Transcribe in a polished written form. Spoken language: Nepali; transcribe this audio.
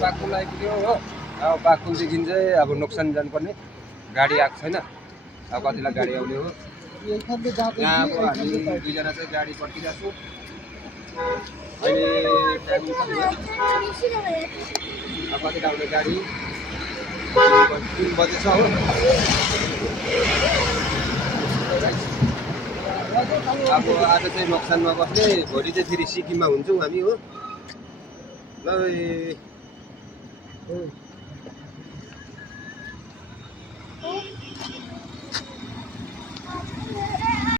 बागपुल आइपुग्यो हो। अब बागपुलदेखि चाहिँ अब नोक्सान जानुपर्ने गाडी आएको छैन। अब कतिलाई गाडी आउने हो। यहाँ अब हामी दुईजना चाहिँ गाडी पर्खिरहेको छौँ। अहिले टाइम कति भयो? अब कति आउने गाडी 3 बजेछ हो। अब आज चाहिँ नोक्सानमा बस्ने, भोलि चाहिँ फेरि सिक्किममा हुन्छौँ हामी हो। ल